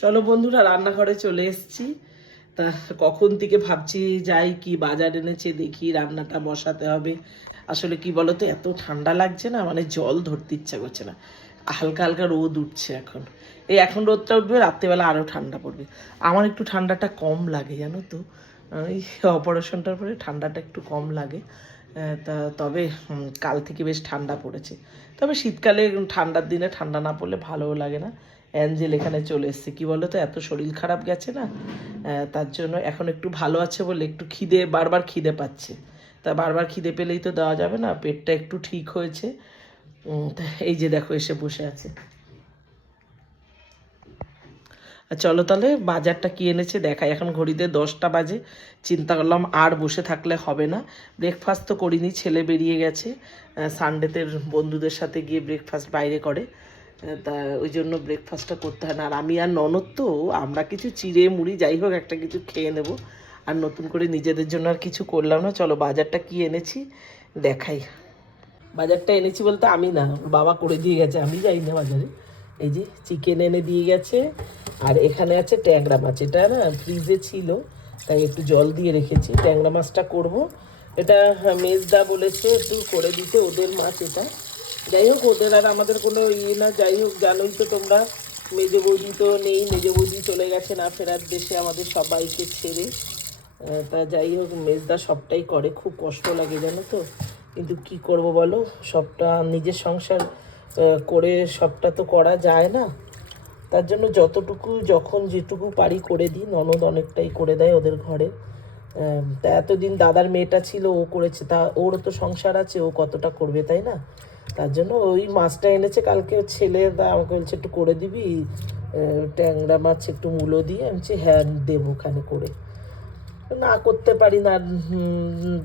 চলো বন্ধুরা, রান্নাঘরে চলে এসেছি। তা কখন থেকে ভাবছি যাই কি বাজার এনেছে দেখি, রান্নাটা বসাতে হবে। আসলে কি বলতো, এত ঠান্ডা লাগছে না, মানে জল ধরতে ইচ্ছা করছে না। হালকা হালকা রোদ উঠছে এখন। এখন রোদটা উঠবে, রাত্রেবেলা আরও ঠান্ডা পড়বে। আমার একটু ঠান্ডাটা কম লাগে জানো তো, এই অপারেশনটার পরে ঠান্ডাটা একটু কম লাগে। তবে কাল থেকে বেশ ঠান্ডা পড়েছে। তবে শীতকালে ঠান্ডার দিনে ঠান্ডা না পড়লে ভালোও লাগে না। অ্যাঞ্জেল এখানে চলে এসছে, কী বলো তো, এত শরীর খারাপ গেছে না, তার জন্য এখন একটু ভালো আছে বলে একটু খিদে, বারবার খিদে পাচ্ছে। তা বারবার খিদে পেলেই তো দেওয়া যাবে না, পেটটা একটু ঠিক হয়েছে। তা এই যে দেখো এসে বসে আছে। চলো তাহলে বাজারটা কি এনেছে দেখাই। এখন ঘড়িতে 10টা বাজে। চিন্তা করলাম আর বসে থাকলে হবে না, ব্রেকফাস্ট তো করিনি, ছেলে বেরিয়ে গেছে সানডেতে বন্ধুদের সাথে গিয়ে ব্রেকফাস্ট বাইরে করে। তা ওই জন্য ব্রেকফাস্টটা করতে হয় না। আর আমি আর ননদ তো, আমরা কিছু চিড়ে মুড়ি যাই হোক একটা কিছু খেয়ে নেব। আর নতুন করে নিজেদের জন্য আর কিছু করলাম না। চলো বাজারটা কি এনেছি দেখাই। বাজারটা এনেছি বলতে আমি না, বাবা করে দিয়ে গেছে, আমি যাই না বাজারে। এই যে চিকেন এনে দিয়ে গেছে, আর এখানে আছে ট্যাংরা মাছ। এটা না ফ্রিজে ছিল, তাই একটু জল দিয়ে রেখেছি। ট্যাংরা মাছটা করব। এটা মেজদা বলেছে একটু করে দিতে, ওদের মাছ এটা। যাই হোক, ওদের আর আমাদের কোনো ইয়ে না। যাই হোক, জানোই তো তোমরা, মেজো বৌদি তো নেই, মেজো বৌদি চলে গেছে না ফেরার দেশে আমাদের সবাইকে ছেড়ে। তা যাই হোক, মেজদা সবটাই করে, খুব কষ্ট লাগে জানো তো। কিন্তু কি করব বলো, সবটা নিজের সংসার করে সবটা তো করা যায় না। তার জন্য যতটুকু যখন যেটুকু পারি করে দিই। ননদ অনেকটাই করে দেয় ওদের ঘরে। তা এতদিন দাদার মেয়েটা ছিল, ও করেছে, তা ওরও তো সংসার আছে, ও কতটা করবে তাই না। তার জন্য ওই মাছটা এনেছে কালকে ছেলে, তা আমাকে বলছে একটু করে দিবি ট্যাংরা মাছ একটু মূলো দিয়ে। আমি বলছি হ্যাঁ দেবো ওখানে করে। না করতে পারি না,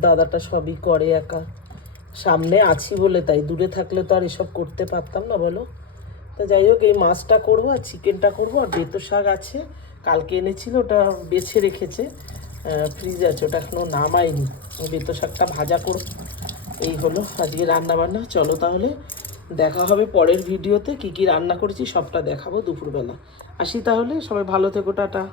দাদাটা সবই করে একা। সামনে আছি বলে তাই, দূরে থাকলে তো আর এসব করতে পারতাম না বলো। তা যাই হোক, এই মাছটা করবো আর চিকেনটা করবো। আর বেতো শাক আছে, কালকে এনেছিল, ওটা বেছে রেখেছে, ফ্রিজ আছে, ওটা এখনও নামাইনি। বেতো শাকটা ভাজা করব। এই হলো আজকে রান্না বান্না। চলো তাহলে দেখা হবে পরের ভিডিওতে, কি কি রান্না করেছি সবটা দেখাবো দুপুরবেলা। আসি তাহলে, সবাই ভালো থেকো, টাটা।